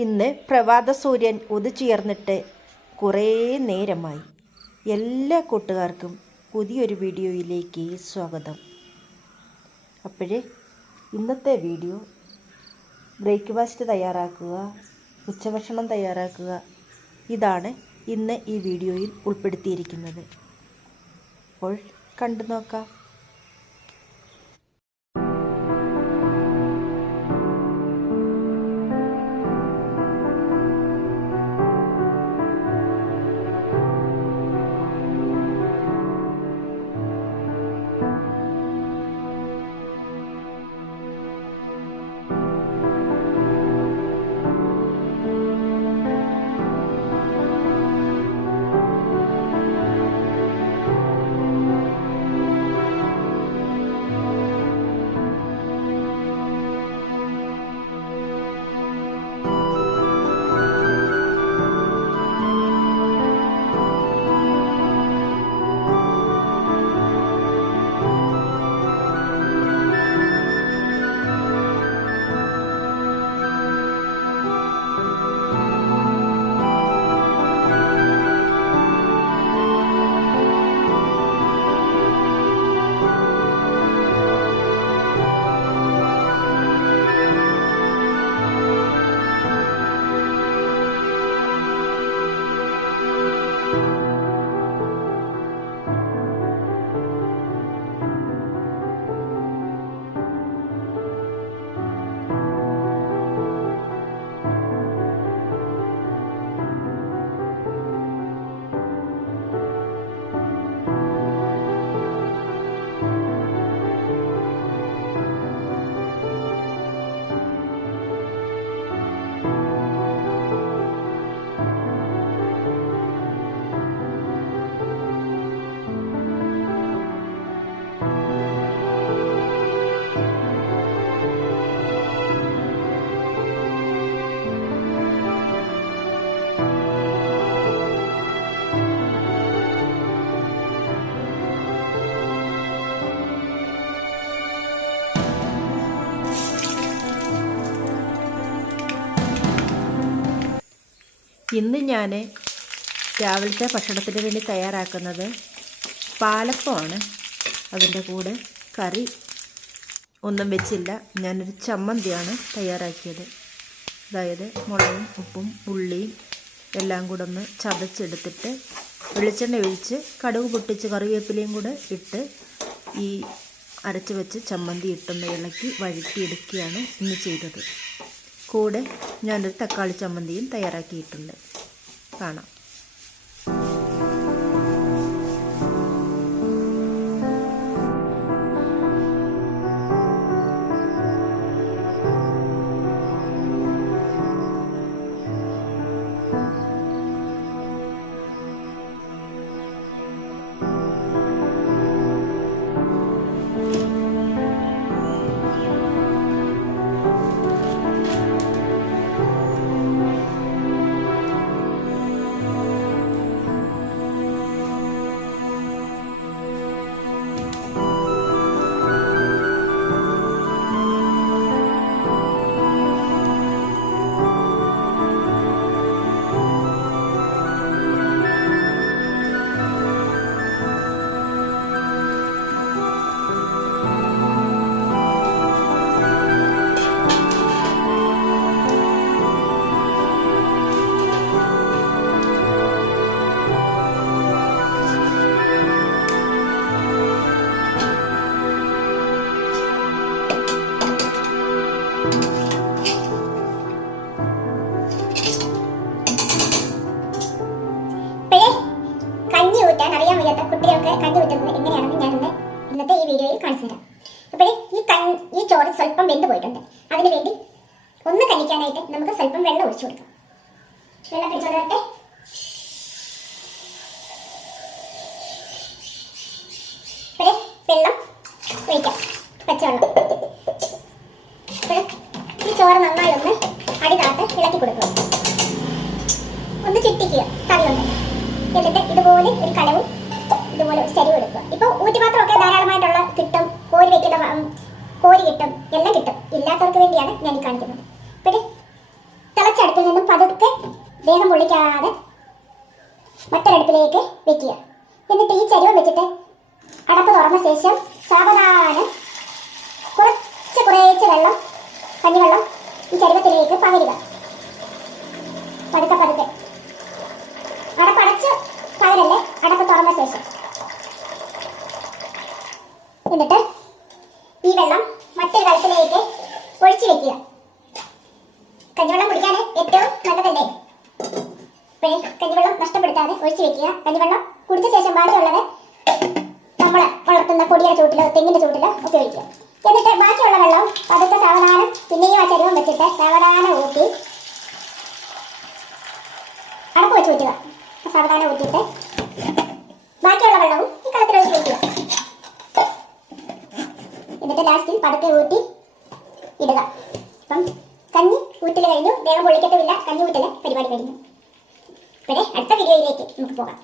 ഇന്ന് പ്രഭാത സൂര്യൻ ഉദിച്ചുയർന്നിട്ട് കുറേ നേരമായി. എല്ലാ കൂട്ടുകാർക്കും പുതിയൊരു വീഡിയോയിലേക്ക് സ്വാഗതം. അപ്പോഴേ ഇന്നത്തെ വീഡിയോ ബ്രേക്ക്ഫാസ്റ്റ് തയ്യാറാക്കുക, ഉച്ചഭക്ഷണം തയ്യാറാക്കുക, ഇതാണ് ഇന്ന് ഈ വീഡിയോയിൽ ഉൾപ്പെടുത്തിയിരിക്കുന്നത്. അപ്പോൾ കണ്ടു നോക്കാം. ഇന്ന് ഞാൻ രാവിലത്തെ ഭക്ഷണത്തിന് വേണ്ടി തയ്യാറാക്കുന്നത് പാലപ്പമാണ്. അതിൻ്റെ കൂടെ കറി ഒന്നും വെച്ചില്ല. ഞാനൊരു ചമ്മന്തിയാണ് തയ്യാറാക്കിയത്. അതായത് മുളകും ഉപ്പും ഉള്ളിയും എല്ലാം കൂടെ ഒന്ന് ചതച്ചെടുത്തിട്ട് വെളിച്ചെണ്ണ ഒഴിച്ച് കടുക് പൊട്ടിച്ച് കറിവേപ്പിലയും കൂടെ ഇട്ട് ഈ അരച്ച് വെച്ച് ചമ്മന്തി ഇട്ടൊന്ന് ഇളക്കി വഴറ്റിയെടുക്കുകയാണ് ഇന്ന് ചെയ്തത്. കൂടെ ഞാനൊരു തക്കാളി ചമ്മന്തിയും തയ്യാറാക്കിയിട്ടുണ്ട്. കാണാം. അറിയാൻ വയ്യാത്ത കുട്ടികൾക്ക് കഞ്ഞി ഊറ്റുന്നത് എങ്ങനെയാണെന്ന് ഞാനിന്ന് ഇന്നത്തെ ഈ വീഡിയോയിൽ കാണിച്ചു തരാം. അപ്പോഴേ ഈ ചോറ് സ്വല്പം വെന്ത് പോയിട്ടുണ്ട്. അതിനു വേണ്ടി ഒന്ന് കഞ്ഞിക്കാനായിട്ട് നമുക്ക് സ്വല്പം വെള്ളം ഒഴിച്ചു കൊടുക്കാം. വെള്ളം പിടിച്ചോണ്ട് വരട്ടെ. വെള്ളം ഒഴിക്കാം, പച്ചവെള്ളം. ഈ ചോറ് നന്നായി ഒന്ന് അടി താത്ത് ഇളക്കി കൊടുക്കുക. ഒന്ന് ചുറ്റിക്കുക കറി കൊണ്ട്. എന്നിട്ട് ഇതുപോലെ ഒരു കലവും ഇതുപോലെ ഒരു ചരിവ് എടുക്കുക. ഇപ്പോൾ ഊറ്റുപാത്രമൊക്കെ ധാരാളമായിട്ടുള്ള കിട്ടും, കോരി വെക്കുന്ന കോരി കിട്ടും, എല്ലാം കിട്ടും. ഇല്ലാത്തവർക്ക് വേണ്ടിയാണ് ഞാൻ ഈ കാണിക്കുന്നത്. പിന്നെ തിളച്ചടുപ്പിൽ നിന്നും പതുക്കെ ദേഹം പൊള്ളിക്കാതെ മറ്റൊരടുപ്പിലേക്ക് വെക്കുക. എന്നിട്ട് ഈ ചരുവം വെച്ചിട്ട് അടപ്പ് തുറന്ന ശേഷം സാവധാനം കുറേശ്ശെ വെള്ളം, കഞ്ഞിവെള്ളം ഈ ചരുവത്തിലേക്ക് പകരുക. പതുക്കെ പതുക്കെ അടപ്പടച്ച് പകരല്ലേ, അടപ്പ് തുറന്ന ശേഷം. എന്നിട്ട് ഈ വെള്ളം മറ്റൊരു കലത്തിലേക്ക് ഒഴിച്ചു വെക്കുക. കഞ്ഞിവെള്ളം കുടിക്കാൻ ഏറ്റവും നല്ലതല്ലേ, കഞ്ഞിവെള്ളം നഷ്ടപ്പെടുത്താതെ ഒഴിച്ചു വെക്കുക. കഞ്ഞിവെള്ളം കുടിച്ച ശേഷം ബാക്കിയുള്ളത് നമ്മൾ വളർത്തുന്ന കൊടിയുടെ ചൂട്ടിലോ തെങ്ങിന്റെ ചൂട്ടിലോ ഒക്കെ ഒഴിക്കുക. എന്നിട്ട് ബാക്കിയുള്ള വെള്ളം പതുക്കെ സാവധാനം പിന്നെയും ആ ചരുവം വെച്ചിട്ട് സാവധാനം ഊറ്റി അടപ്പ് വെച്ച് ഊറ്റുക. സാവധാനം ഊറ്റിയിട്ട് ബാക്കിയുള്ള വെള്ളവും ഈ കലത്തിൽ ഒഴിച്ച് വയ്ക്കുക. എന്നിട്ട് ലാസ്റ്റിൽ പതുക്കെ ഊറ്റി ഇടുക. അപ്പം കഞ്ഞി ഊറ്റൽ കഴിഞ്ഞു, ദേഹം പൊള്ളിക്കത്തുമില്ല, കഞ്ഞി ഊറ്റൽ പരിപാടി കഴിഞ്ഞു. ഇപ്പോഴേ അടുത്ത വീഡിയോയിലേക്ക് നമുക്ക് പോകാം.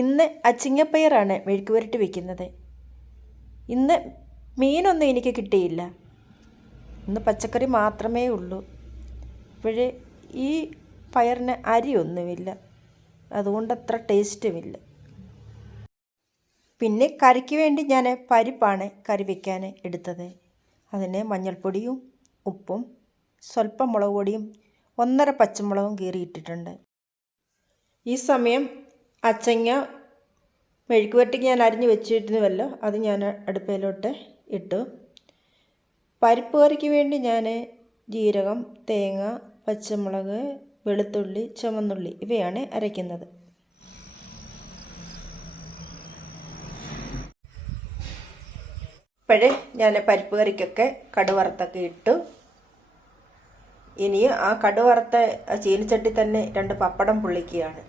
ഇന്ന് അച്ചിങ്ങപ്പയറാണ് മെഴുക്ക് പുരട്ടി വെക്കുന്നത്. ഇന്ന് മീനൊന്നും എനിക്ക് കിട്ടിയില്ല, ഇന്ന് പച്ചക്കറി മാത്രമേ ഉള്ളൂ. ഇപ്പോഴേ ഈ പയറിന് അരിയൊന്നുമില്ല, അതുകൊണ്ട് അത്ര ടേസ്റ്റുമില്ല. പിന്നെ കറിക്ക് വേണ്ടി ഞാൻ പരിപ്പാണ് കറി വയ്ക്കാൻ എടുത്തത്. അതിന് മഞ്ഞൾപ്പൊടിയും ഉപ്പും സ്വല്പം മുളക് പൊടിയും 1.5 പച്ചമുളകും കീറിയിട്ടിട്ടുണ്ട്. ഈ സമയം അച്ചങ്ങ മെഴുക്ക് പുരട്ടിക്ക് ഞാൻ അരിഞ്ഞ് വെച്ചിരുന്നുവല്ലോ, അത് ഞാൻ അടുപ്പയിലോട്ട് ഇട്ടു. പരിപ്പ് കറിക്ക് വേണ്ടി ഞാൻ ജീരകം, തേങ്ങ, പച്ചമുളക്, വെളുത്തുള്ളി, ചുവന്നുള്ളി ഇവയാണ് അരയ്ക്കുന്നത്. ഇപ്പോഴേ ഞാൻ പരിപ്പ് കറിക്കൊക്കെ കടുവറുത്തൊക്കെ ഇട്ടു. ഇനി ആ കടുവറുത്ത ചീനിച്ചട്ടി തന്നെ 2 പപ്പടം പൊള്ളിക്കുകയാണ്.